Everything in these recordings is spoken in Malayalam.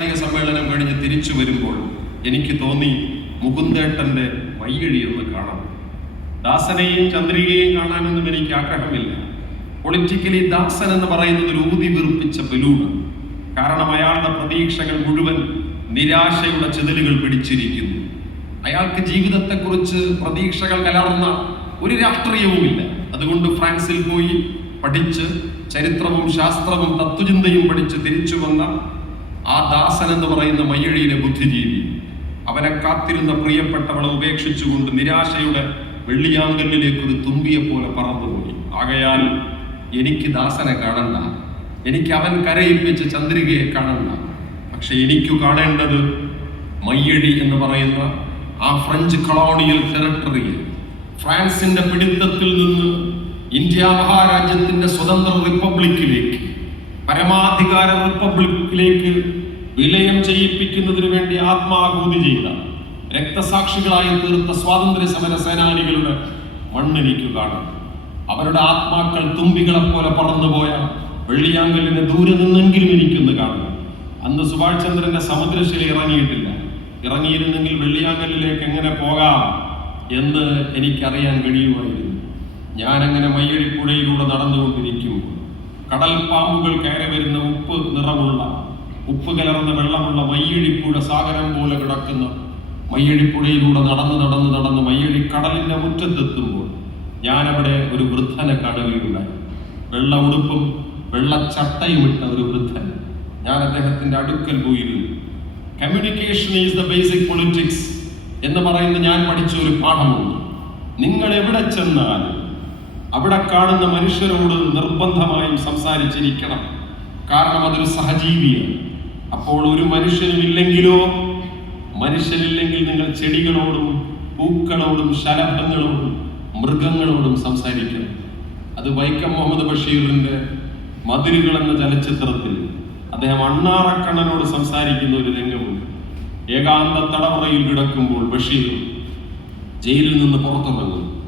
സാംസ്കാരിക സമ്മേളനം കഴിഞ്ഞ് തിരിച്ചു വരുമ്പോൾ എനിക്ക് തോന്നി മുകുന്ദേട്ടന്റെ വയ്യഴി എന്ന് കാണാം. ദാസനെയും ചന്ദ്രികയെയും കാണാനൊന്നും എനിക്ക് ആഗ്രഹമില്ല. പൊളിറ്റിക്കലി ദാസൻ എന്ന് പറയുന്നത് ഒരു ഊതി വീർപ്പിച്ച ബലൂണ്. കാരണം അയാളുടെ പ്രതീക്ഷകൾ മുഴുവൻ നിരാശയുടെ ചിതലുകൾ പിടിച്ചിരിക്കുന്നു. അയാൾക്ക് ജീവിതത്തെക്കുറിച്ച് പ്രതീക്ഷകൾ കലർന്ന ഒരു രാഷ്ട്രീയവുമില്ല. അതുകൊണ്ട് ഫ്രാൻസിൽ പോയി പഠിച്ച് ചരിത്രവും ശാസ്ത്രവും തത്വചിന്തയും പഠിച്ച് തിരിച്ചു വന്ന ആ ദാസൻ എന്ന് പറയുന്ന മയ്യഴിയിലെ ബുദ്ധിജീവി. അവനെ കാത്തിരുന്ന പ്രിയപ്പെട്ടവളെ ഉപേക്ഷിച്ചുകൊണ്ട് നിരാശയുടെ വെള്ളിയാങ്കല്ലിലേക്ക് ഒരു തുമ്പിയെ പോലെ പറന്നുപോയി. ആകയാൽ എനിക്ക് ദാസനെ കാണണ്ട. എനിക്ക് അവൻ കരയിപ്പിച്ച ചന്ദ്രികയെ കാണണ്ട. പക്ഷെ എനിക്കു കാണേണ്ടത് മയ്യഴി എന്ന് പറയുന്ന ആ ഫ്രഞ്ച് കൊളോണിയൽ ടെറിട്ടറിയിൽ ഫ്രാൻസിന്റെ പിടിത്തത്തിൽ നിന്ന് ഇന്ത്യ മഹാരാജ്യത്തിന്റെ സ്വതന്ത്ര റിപ്പബ്ലിക്കിലേക്ക് പരമാധികാര റിപ്പബ്ലിക്കിലേക്ക് വിലയം ചെയ്യിപ്പിക്കുന്നതിന് വേണ്ടി ആത്മാഹൂതി ചെയ്ത രക്തസാക്ഷികളായി തീർത്ത സ്വാതന്ത്ര്യ സമര സേനാനികളുടെ മണ്ണിരിക്കുകയാണ് അവരുടെ ആത്മാക്കൾ തുമ്പികളെ പോലെ പറന്നുപോയ വെള്ളിയാങ്കലിന് ദൂരെ നിന്നെങ്കിലും എനിക്കൊന്ന് കാണും അന്ന് സുഭാഷ് ചന്ദ്രന്റെ സമുദ്രശില ഇറങ്ങിയിട്ടില്ല. ഇറങ്ങിയിരുന്നെങ്കിൽ വെള്ളിയാങ്കലിലേക്ക് എങ്ങനെ പോകാം എന്ന് എനിക്കറിയാൻ കഴിയുമായിരുന്നു. ഞാൻ അങ്ങനെ മയ്യഴിപ്പുഴയിലൂടെ നടന്നുകൊണ്ടിരിക്കുമ്പോൾ കടൽ പാമ്പുകൾ കയറി വരുന്ന ഉപ്പ് നിറമുള്ള ഉപ്പ് കലർന്ന വെള്ളമുള്ള മയ്യഴിപ്പുഴ സാഗരം പോലെ കിടക്കുന്ന. മയ്യഴിപ്പുഴയിലൂടെ നടന്ന് നടന്ന് നടന്ന് മയ്യഴി കടലിന്റെ മുറ്റത്തെത്തുമ്പോൾ ഞാനവിടെ ഒരു വൃദ്ധനെ കാണുകയുണ്ടായി. വെള്ള ഉടുപ്പും വെള്ളച്ചട്ടയും ഇട്ട ഒരു വൃദ്ധൻ. ഞാൻ അദ്ദേഹത്തിന്റെ അടുക്കൽ പോയിരുന്നു. Communication is the basic politics എന്ന് പറയുന്ന ഞാൻ പഠിച്ച ഒരു പാഠമുണ്ട്. നിങ്ങൾ എവിടെ ചെന്നാലും അവിടെ കാണുന്ന മനുഷ്യരോട് നിർബന്ധമായും സംസാരിച്ചിരിക്കണം. കാരണം അതൊരു സഹജീവിയാണ്. അപ്പോൾ ഒരു മനുഷ്യനുമില്ലെങ്കിലോ മനുഷ്യനില്ലെങ്കിൽ നിങ്ങൾ ചെടികളോടും പൂക്കളോടും ശലഭങ്ങളോടും മൃഗങ്ങളോടും സംസാരിക്കണം. അത് വൈക്കം മുഹമ്മദ് ബഷീറിന്റെ മതിലുകൾ എന്ന ചലച്ചിത്രത്തിൽ അദ്ദേഹം അണ്ണാറക്കണ്ണനോട് സംസാരിക്കുന്ന ഒരു രംഗമുണ്ട്. ഏകാന്ത തടവറയിൽ കിടക്കുമ്പോൾ ബഷീർ ജയിലിൽ നിന്ന് പുറത്തിറങ്ങും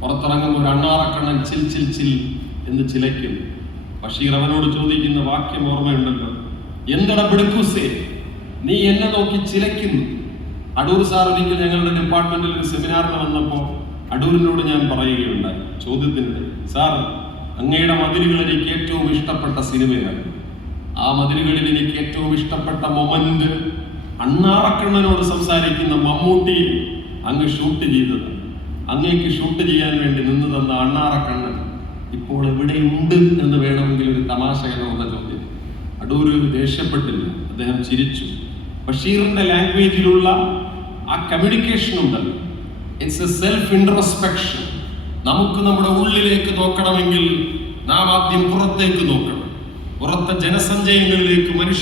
പുറത്തിറങ്ങുന്ന ഒരു അണ്ണാറക്കണ്ണൻ ചിൽ ചിൽ ചിൽ എന്ന് ചിലയ്ക്കും. ബഷീർ അവനോട് ചോദിക്കുന്ന വാക്യം ഓർമ്മയുണ്ടല്ലോ. എന്തട പിടുക്കുസേ? നീ എന്നെ നോക്കി ചിലയ്ക്കുന്നു അടൂർ സാർ ഒരിക്കൽ ഞങ്ങളുടെ ഡിപ്പാർട്ട്മെന്റിൽ ഒരു സെമിനാറിന് വന്നപ്പോൾ അടൂരിനോട് ഞാൻ പറയുകയുണ്ടായി. ചോദ്യത്തിനിടെ സാർ അങ്ങയുടെ മതിലുകൾ എനിക്ക് ഏറ്റവും ഇഷ്ടപ്പെട്ട സിനിമയാണ് ആ മതിലുകളിൽ എനിക്ക് ഏറ്റവും ഇഷ്ടപ്പെട്ട മൊമന്റ് അണ്ണാറക്കണ്ണനോട് സംസാരിക്കുന്ന മമ്മൂട്ടി അങ്ങ് ഷൂട്ട് ചെയ്തത് അങ്ങേക്ക് ഷൂട്ട് ചെയ്യാൻ വേണ്ടി നിന്ന് തന്ന അണ്ണാറക്കണ്ണൻ ഇപ്പോൾ എവിടെയുണ്ട് എന്ന് വേണമെങ്കിൽ ഒരു തമാശ എന്നുള്ള ചോദ്യം. അടൂര് ദേഷ്യപ്പെട്ടില്ല. അദ്ദേഹം ചിരിച്ചു. ബഷീറിന്റെ ലാംഗ്വേജിലുള്ള ആ കമ്മ്യൂണിക്കേഷൻ ഉണ്ടല്ലോ. ഇറ്റ്സ് എ സെൽഫ് ഇൻട്രസ്പെക്ഷൻ നമുക്ക് നമ്മുടെ ഉള്ളിലേക്ക് നോക്കണമെങ്കിൽ നാം ആദ്യം പുറത്തേക്ക് നോക്കണം. പുറത്തെ ജനസഞ്ചയങ്ങളിലേക്ക് മനുഷ്യ